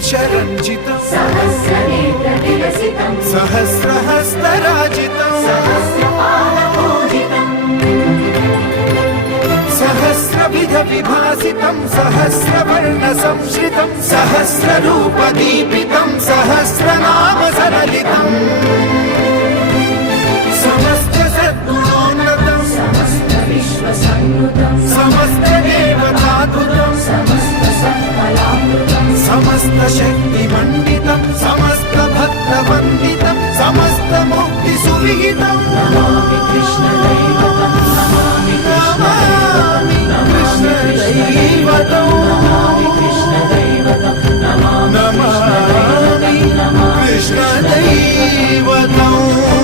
गिरीशरञ्जितं सहस्रनेत्रविलसितं सहस्रहस्तराजितं सहस्रपादपूजितं सहस्रविधविभासितं सहस्रवर्णसंश्रितं सहस्ररूपदीपितं सहस्रनामसरलितं समस्तसद्गुणोन्नतं समस्तविश्वसंयुतं समस्तदेवतातुलं समस्तसत्फलामृतं समस्तशक्तिमण्डितं समस्तभक्तवन्दितं समस्तमुक्तिसुविहितं Namami कृष्णदैवतं Namami कृष्णदैवतं Namami कृष्णदैवतं Namami कृष्णदैवतं